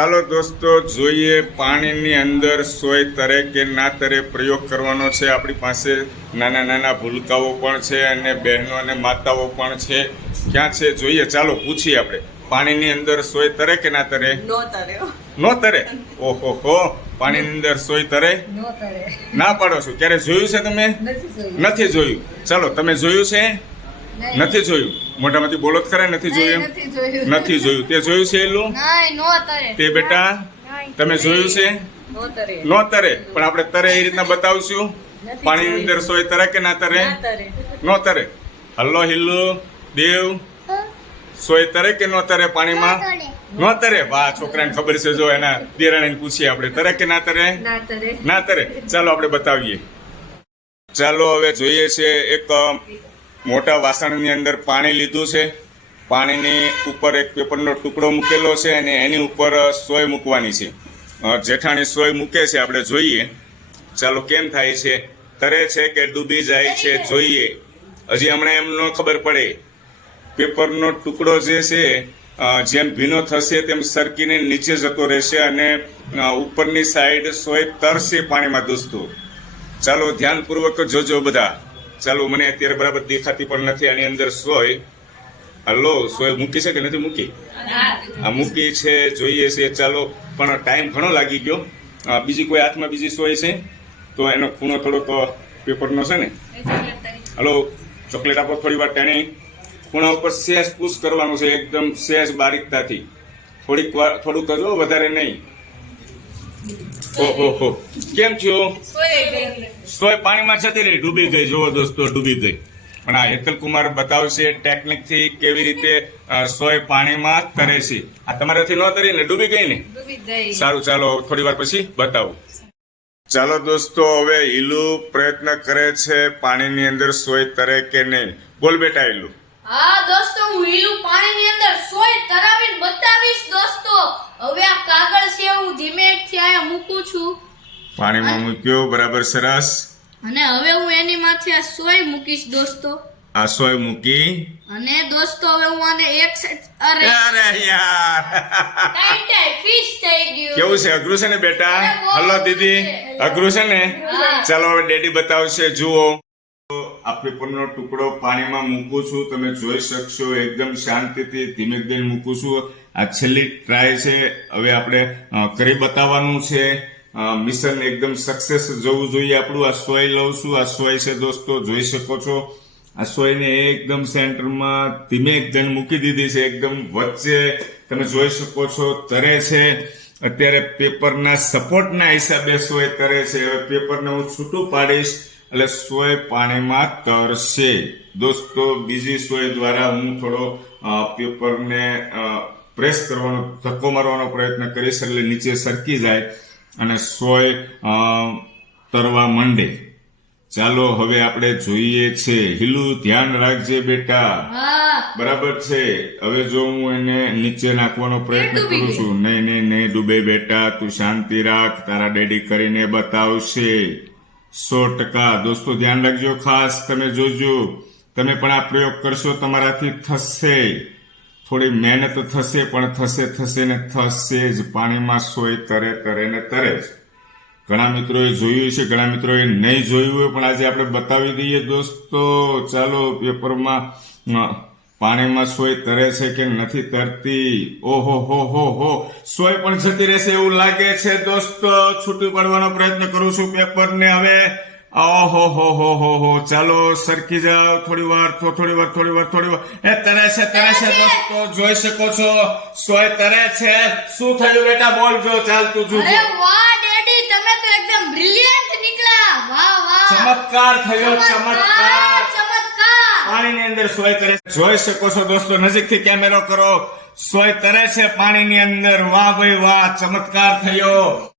ચાલો દોસ્તો જોઈએ પાણીની અંદર સોય તરે કે ના તરે પ્રયોગ કરવાનો છે. આપણી પાસે નાના નાના ભૂલકાઓ પણ છે અને બહેનો અને માતાઓ પણ છે. ક્યાં છે? જોઈએ ચાલો પૂછીએ આપણે. પાણીની અંદર સોય તરે કે ના તરે? નો તરે. ઓહો હો પાણીની અંદર સોય તરે? નો તરે. ના પાડો છો. ક્યારે જોયું છે તમે? નથી જોયું. ચાલો તમે જોયું છે? નથી જોયું. મોઢામાંથી બોલો જ ખરા નથી જોયું નથી જોયું. તે જોયું છે એલું? તે બેટા તમે જોયું છે? નો તરે પણ આપણે તરે એ રીતના બતાવશું. પાણીની અંદર સોય તરે કે ના તરે? ના તરે. Hello hello Dev. સોય તરે કે નો તરે પાણીમાં? નો તરે. વાહ છોકરાને ખબર છે જો એના દેરાણીને પૂછીએ આપણે. તરે કે ના તરે. ના તરે. ચાલો આપણે બતાવીએ. ચાલો હવે જોઈએ છે એક મોટા વાસણની અંદર પાણી લીધું છે. પાણીની ઉપર એક પેપરનો ટુકડો મૂકેલો છે અને એની ઉપર સોય મૂકવાની છે. જેઠાણી સોય મૂકે છે, આપણે જોઈએ. ચાલો, કેમ થાય છે? તરે છે કે ડૂબી જાય છે, જોઈએ. હજી હમણાં એમ ન ખબર પડે. પેપરનો ટુકડો જે છે જેમ ભીનો થશે તેમ સરકીને નીચે જતો રહેશે અને ઉપરની સાઈડ સોય તરશે પાણીમાં દૂસતું ચાલો, ધ્યાનપૂર્વક જોજો બધા. ચાલો, મને અત્યારે બરાબર દેખાતી પણ નથી, આની અંદર સોય. હલો, સોય મૂકી છે કે નથી મૂકી? આ મૂકી છે, જોઈએ છે. ચાલો, પણ ટાઈમ ઘણો લાગી ગયો. બીજી કોઈ હાથમાં બીજી સોય છે? તો એનો ખૂણો થોડોક પેપરનો છે ને? હલો, ચોકલેટ આપો થોડી વાર તેને ખૂણા ઉપર સહેજ પુશ કરવાનું છે, એકદમ સહેજ બારીકતાથી. થોડીક વાર, થોડુંક જ વધારે નહીં. ઓહો. કેમ છો? સોય પાણીમાં જતી રહી ડૂબી ગઈ. જુઓ દોસ્તો ડૂબી ગઈ. પણ આ હેતલ કુમાર બતાવશે ટેકનિકથી કેવી રીતે સોય પાણીમાં તરે છે. આ તમારાથી ન તરી ને ડૂબી ગઈ ને? સારું ચાલો થોડી વાર પછી બતાવો. ચાલો દોસ્તો હવે ઈલુ પ્રયત્ન કરે છે પાણીની અંદર સોય તરે કે નહીં. બોલ બેટા ઈલુ. હા દોસ્તો હું ઈલુ પાણીની અંદર સોય તરાવીને બતાવીશ દોસ્તો. હવે આ કાગળ છે હું અહીંયા મૂકું છું. પાણીમાં મૂક્યો બરાબર સરસ. અને હવે હું એની માથે આ સોય મૂકીશ દોસ્તો. આ સોય મૂકી. અને દોસ્તો હવે હું આને એક અરે. અરે યાર. ટાઈટ ટાઈટ ફિશ થઈ ગયું. કેવું છે? અઘરું છે ને બેટા? હલો દીદી. અઘરું છે. ને? ચાલો હવે ડેડી બતાવશે જુઓ. આ પેપરનો ટુકડો પાણીમાં મૂકું છું. તમે જોઈ શકશો, એકદમ શાંતિથી ધીમે ધીમે મૂકું છું. આ છેલ્લી ટ્રાય છે. હવે આપણે કરી બતાવવાનું છે. મિશન એકદમ સક્સેસ જવું જોઈએ આપણું. આ સોય લઉં છું. આ સોય છે દોસ્તો, જોઈ શકો છો. આ સોયને એકદમ સેન્ટરમાં ધીમે એકદમ મૂકી દીધી છે. એકદમ વચ્ચે તમે જોઈ શકો છો, તરે છે. અત્યારે પેપરના સપોર્ટના હિસાબે સોય તરે છે. હવે પેપરને હું છૂટું પાડીશ. એટલે સોય પાણીમાં તરશે. દોસ્તો બીજી સોય દ્વારા હું થોડો પેપરને પ્રેસ કરવાનો ધક્કો મારવાનો પ્રયત્ન કરીશ એટલે નીચે સરકી જાય અને સોય તરવા માંડે. ચાલો હવે આપણે જોઈએ છે. હિલું ધ્યાન રાખજે બેટા. બરાબર છે. હવે જો હું એને નીચે નાખવાનો પ્રયત્ન કરું છું. નહીં નહીં નહીં ડૂબે બેટા. તું શાંતિ રાખ. તારા ડેડી કરીને બતાવશે. સો ટકા. દોસ્તો, ધ્યાન રાખજો. ખાસ તમે જોજો, તમે પણ આ પ્રયોગ કરશો, તમારાથી થશે. થોડી મહેનત થશે, પણ થશે થશે ને થશે જ. પાણીમાં સોય તરે તરે ને તરે જ. ઘણા મિત્રોએ જોયું છે, ઘણા મિત્રોએ નહીં જોયું હોય, પણ આજે આપણે બતાવી દઈએ દોસ્તો. ચાલો, પેપરમાં પાણીમાં સોય તરે છે કે નથી તરતી? ઓહો હો હો હો. સોય પણ જતી રહેશે એવું લાગે છે દોસ્તો. છૂટી પડવાનો પ્રયત્ન કરું છું પેપરને હવે. ઓહો હો હો હો હો. ચાલો સરકી જાઓ. થોડી વાર થોડી વાર થોડી વાર થોડી વાર. એ તરે છે તરે છે દોસ્તો. જોઈ શકો છો. સોય તરે છે. શું થયું બેટા? બોલ જો ચાલતું જુઓ અરે વાહ ડેડી તમે તો એકદમ બ્રિલિયન્ટ નીકળ્યા. વાહ વાહ. ચમત્કાર થયો ચમત્કાર. પાણીની અંદર સોય તરે જોઈ શકો છો દોસ્તો, નજીકથી કેમેરો કરો. સોય તરે છે પાણીની અંદર. વાહ ભાઈ વાહ, ચમત્કાર થયો.